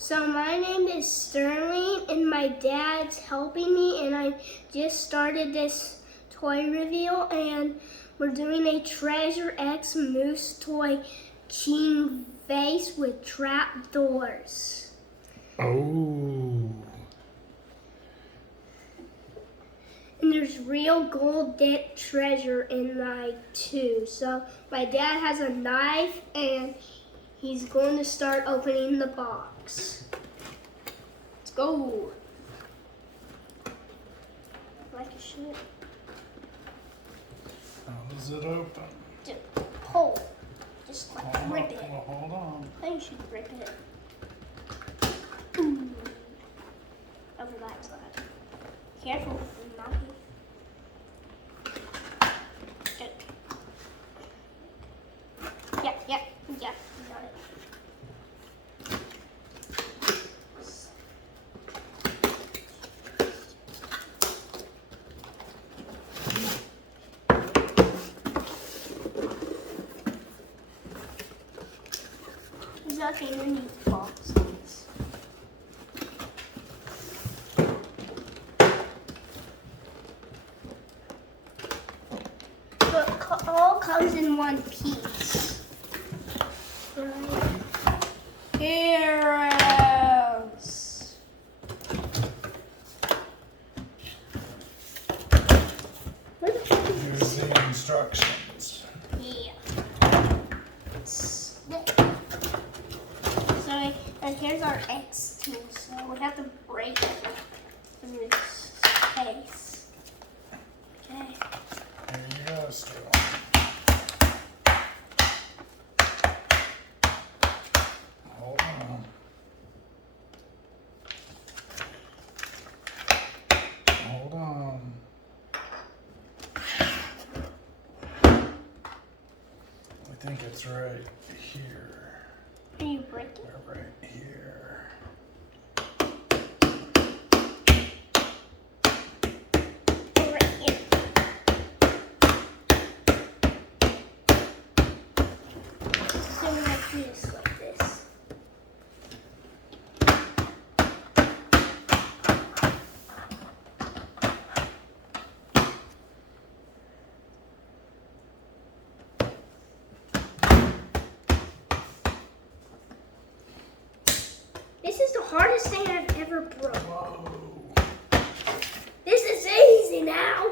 So my name is Sterling and my dad's helping me, and I just started this toy reveal, and we're doing a Treasure X Moose toy king vase with trap doors. Oh. And there's real gold dipped treasure in mine too. So my dad has a knife and he's going to start opening the box. Let's go. Like a shit. How does it open? Just pull. Just like rip it. Well, hold on. I think you should rip it. Ooh. Over that side. Careful with the knife. Yep, you got it. There's nothing underneath the boxes. But it all comes in one piece. Heroes. Here's the instructions. Yeah. So, and here's our X tool. So we have to break it in this space. Okay. Here you go, Sterling. Hold on. Hold on. I think it's right here. Can you break it? Right here. Right here. So we have to do this like this. This is the hardest thing I've ever broke. Whoa. This is easy now.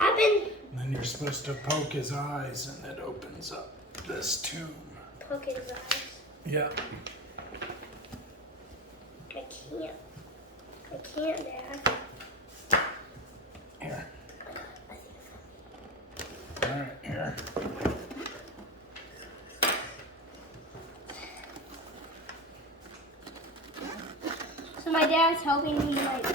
And then you're supposed to poke his eyes and it opens up this tomb. Poke his eyes. Yeah. I can't, Dad. Here. Alright, here. So my dad's helping me like.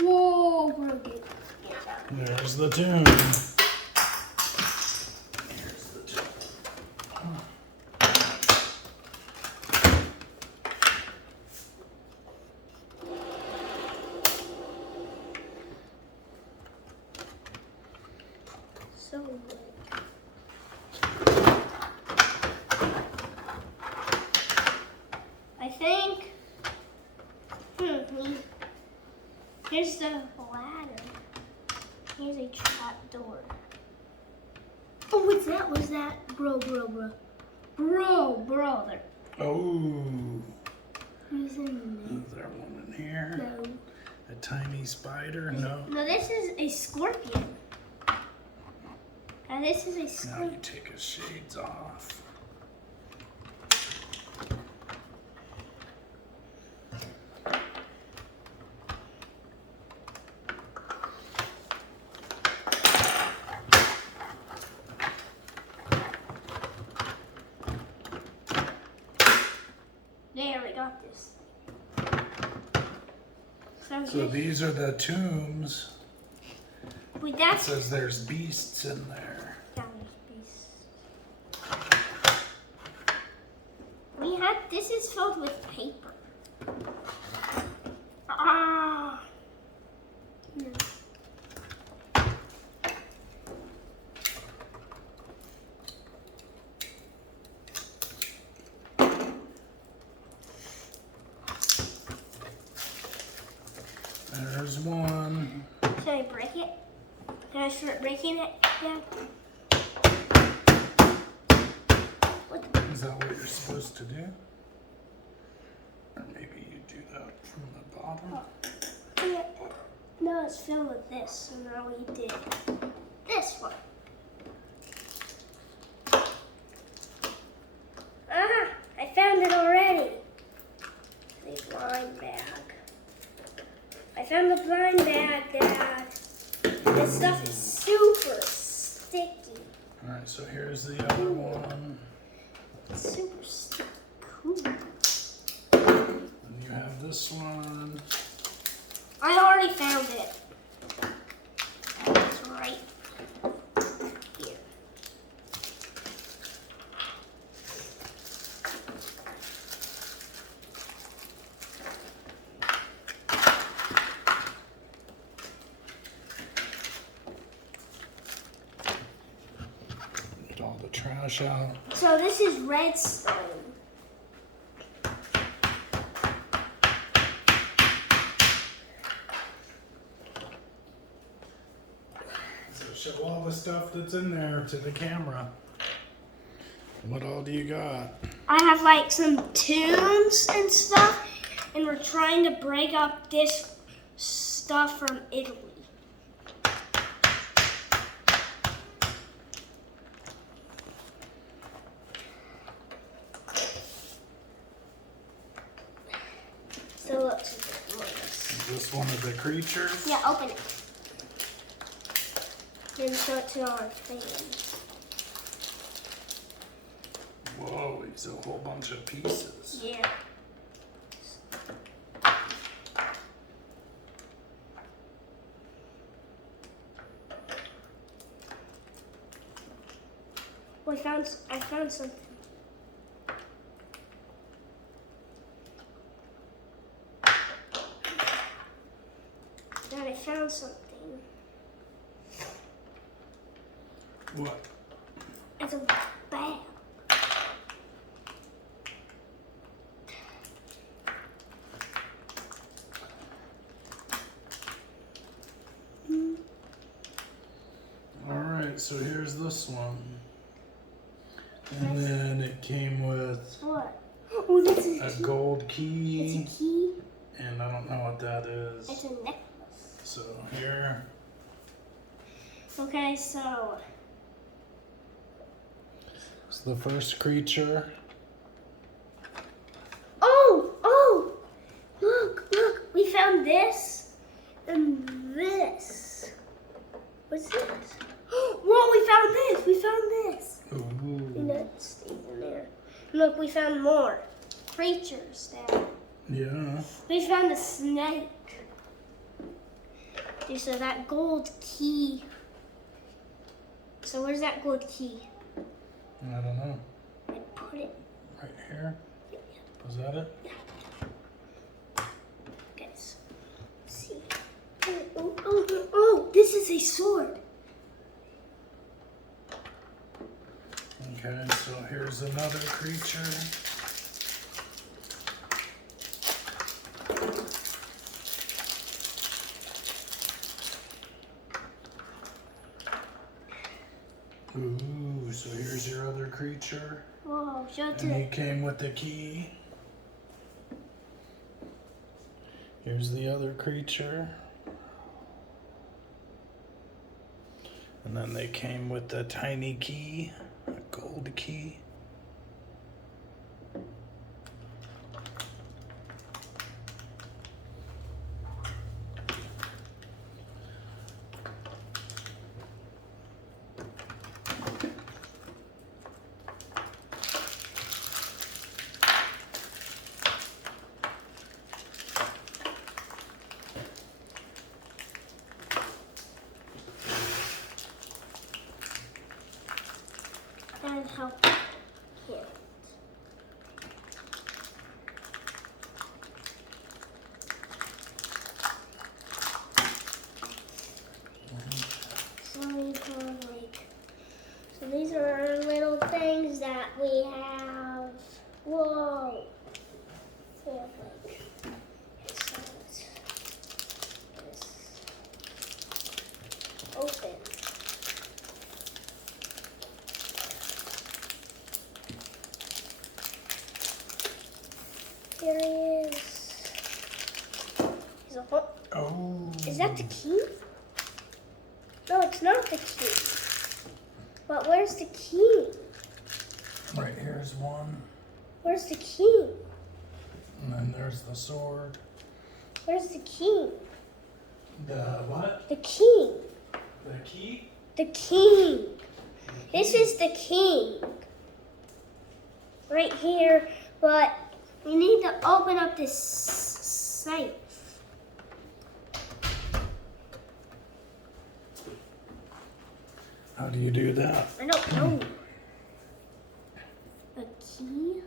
Whoa, bro, get that. There's the tomb. Here's the tomb. So like. I think. Here's the ladder. Here's a trap door. Oh, what's that? What's that? Bro. There. Oh. Who's in Is there one in here? there? No. A tiny spider? No. No, this is a scorpion. And this is a Now scorpion. you take his shades off. There, we got this. So these are the tombs. Wait, It that's says there's beasts in there. down this piece. This is filled with paper. Ah. There's one. Should I break it? Can I start breaking it? Yeah. Is that what you're supposed to do? Or maybe you do that from the bottom? Yeah. No, it's filled with this, so now we did this one. Ah, I found it already. The blind bag. I found the blind bag, Dad. This stuff is super sticky. Alright, so here's the other one. It's super sticky. Cool. And you have this one. I already found it. It's right here. Get all the trash out. So this is redstone. So show all the stuff that's in there to the camera. What all do you got? I have like some tunes and stuff, and we're trying to break up this stuff from Italy. So look, Is this one of the creatures? yeah, open it. Then show it to our fans. Whoa, it's a whole bunch of pieces. Yeah. Well, I found something. Dad, I found something. What? It's a bag. Alright, so here's this one. And then it came with What? Oh, this is a gold key. It's a key. And I don't know what that is. It's a necklace. So here. Okay, so It's the first creature. oh, look, we found this and this. What's this? Whoa, we found this. Ooh. And that stays in there. Look, we found more creatures there. Yeah. We found a snake. Okay, so that gold key. So where's that gold key? I don't know. I put it. Right here. Was that it? Okay, so let's see. Oh, this is a sword. Okay, so here's another creature. Ooh, so here's your other creature. Whoa, show it to And he me. came with the key. Here's the other creature. And then they came with the tiny key, a gold key. And help. Whoa. We have like this open. There he is. He's a hole. Oh. Is that the key? No, it's not the key. But where's the key? Right here's one. Where's the key? And then there's the sword. Where's the key? The what? The key. The key? The king. This is the king. Right here, but we need to open up this safe. How do you do that? I don't know. A key?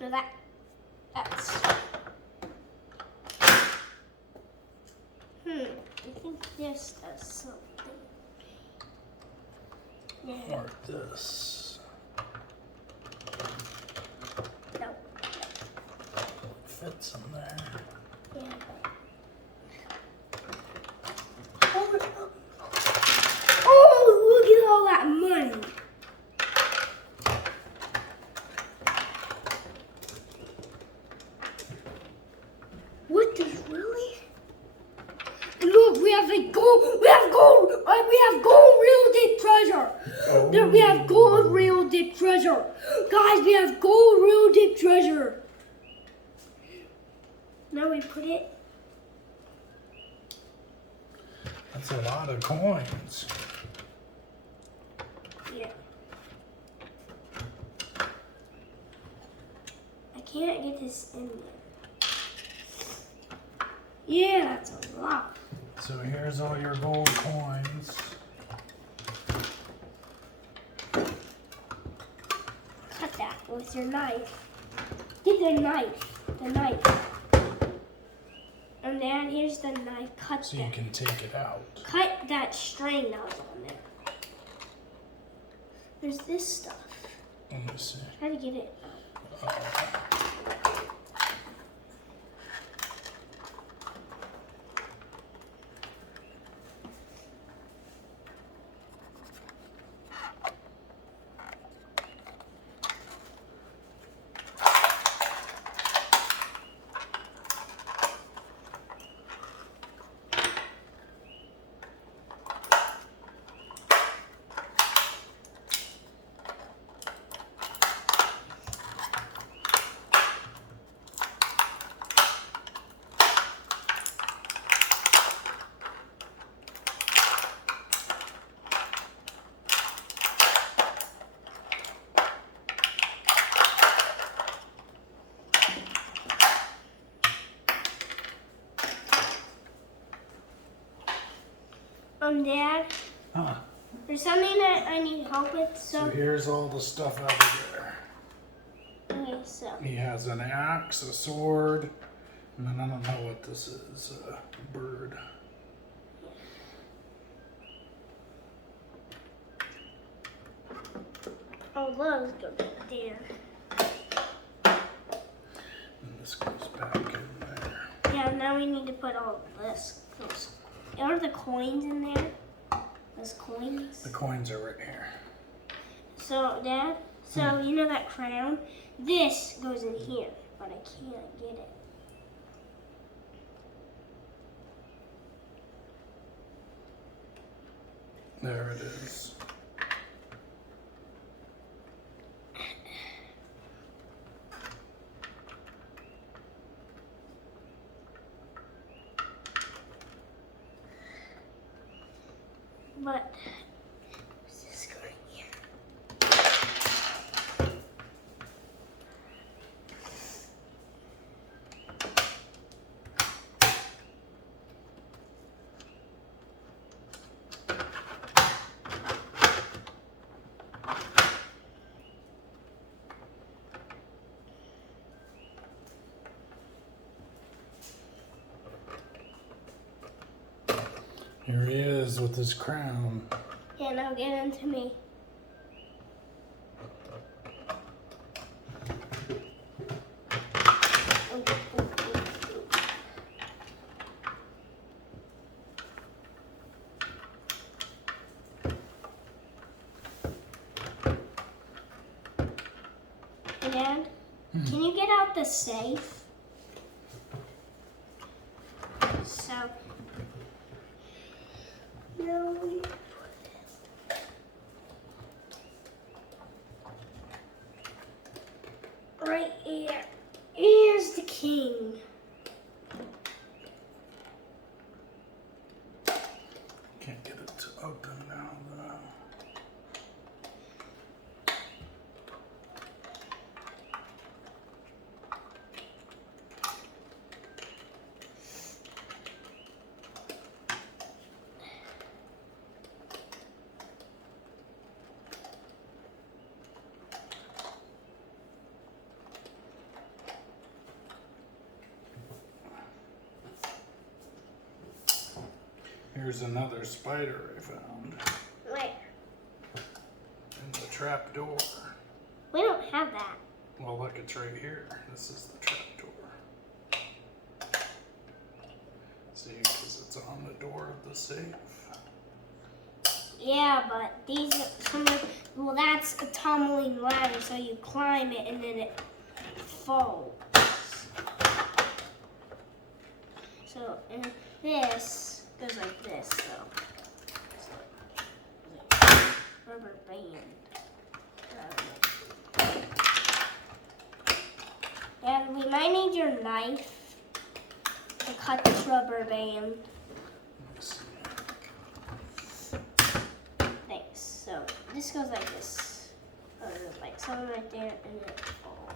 No, that's. I think this does something. Yeah. Or this. No. Fits in there. Yeah. Oh, look at all that money. What the really? Look, we have like gold. We have gold. We have gold real deep treasure. Oh. There, we have gold real deep treasure. Guys, we have gold real deep treasure. Now we put it. That's a lot of coins. Yeah. I can't get this in there. Yeah, that's a lot. So here's all your gold coins. Cut that with your knife. Get the knife. The knife. And then here's the knife. Cut So you that. can take it out. Cut that string that was on there. There's this stuff. Let me see. How to get it out? Dad, there's something that I need help with. So here's all the stuff out of there. Okay, so. He has an axe, a sword, and then I don't know what this is, a bird. Oh, those go there. And this goes back in there. Yeah, now we need to put all this. Are the coins in there? Those coins? The coins are right here. So, Dad, you know that crown? This goes in here, but I can't get it. There it is. But, where's this going here? Here he is with his crown. Yeah, now get into me. Dad, can you get out the safe? So, no. Right here. Here's the king. Can't get it to open now, though. Here's another spider I found Where? in the trap door. We don't have that. Well, look, it's right here. This is the trap door. See, because it's on the door of the safe. Yeah, but these are some of, well, that's a tumbling ladder, so you climb it and then it folds. So, and this goes like this, so. Rubber band. And we might need your knife to cut this rubber band. Let's see. Thanks. So this goes like this. Like something right there, and then it falls.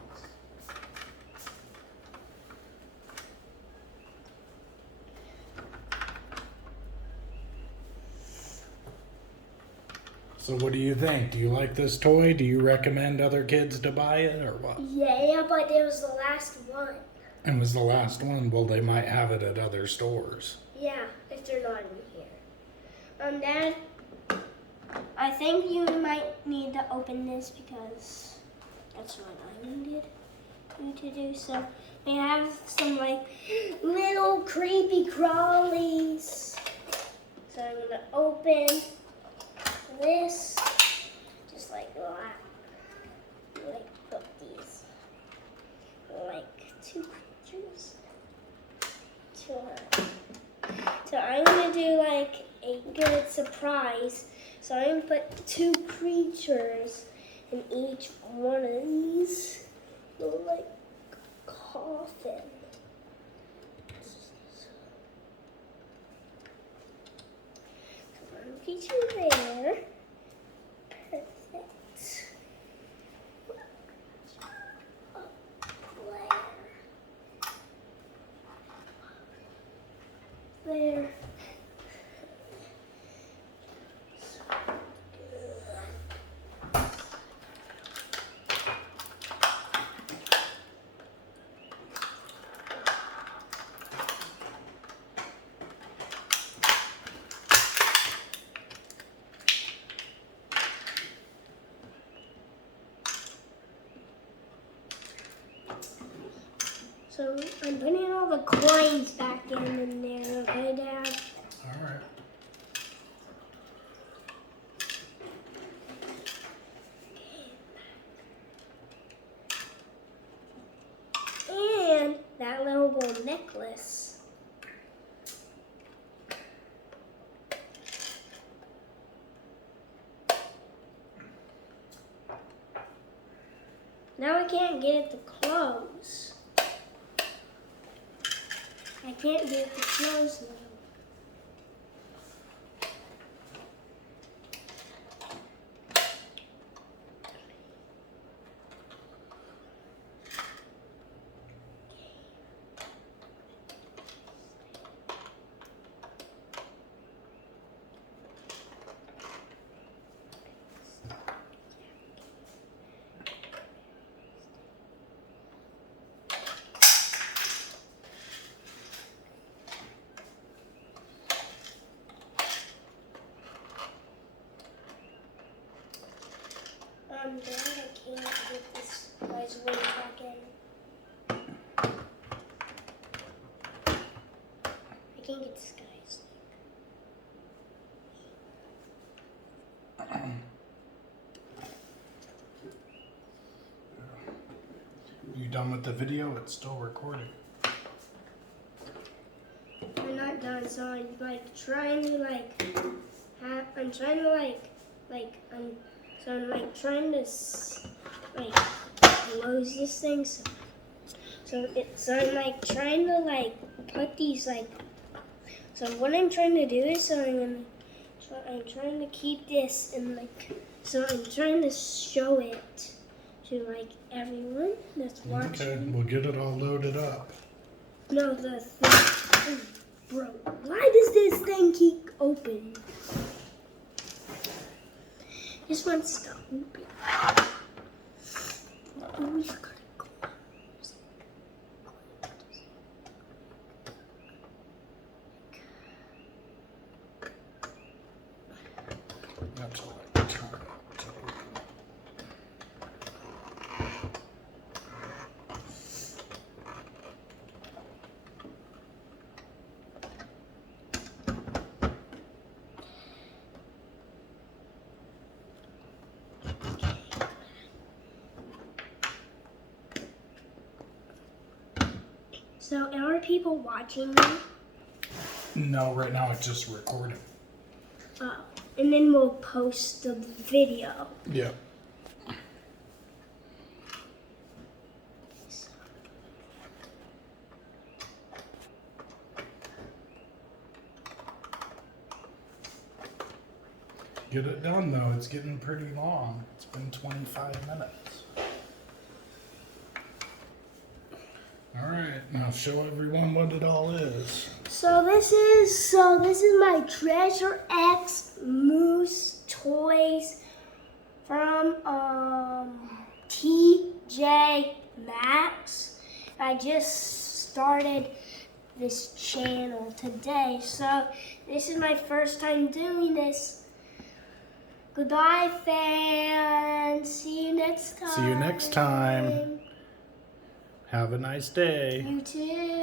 So what do you think? Do you like this toy? Do you recommend other kids to buy it or what? Yeah, but it was the last one. It was the last one. Well, they might have it at other stores. Yeah, if they're not in here. Dad, I think you might need to open this because that's what I needed you to do. So we have some like little creepy crawlies. So I'm gonna open this just like that. Like put these like two creatures to her. So I'm gonna do like a good surprise. So I'm gonna put two creatures in each one of these little like coffin. So one creature there. Perfect. Up there. There. So I'm putting all the coins back in there, okay, Dad? All right. And that little gold necklace. Now I can't get it to close. I can't get it to close now. think it's guys. You done with the video? It's still recording. I'm not done, so I'm like trying to like I'm trying to I'm like trying to like close this thing so I'm like trying to like put these like so what I'm trying to do is I'm trying to keep this and like so I'm trying to show it to like everyone that's watching. Okay, we'll get it all loaded up. No, the thing. Bro, why does this thing keep opening? This one's still open. Always gotta go. That's all I can turn it to open. So, are people watching me? No, right now it's just recording. Oh, and then we'll post the video. Yeah. Get it done though, it's getting pretty long. It's been 25 minutes. Alright, now show everyone what it all is. So this is my Treasure X Moose toys from TJ Maxx. I just started this channel today, so this is my first time doing this. Goodbye, fans. See you next time. See you next time. Have a nice day. You too.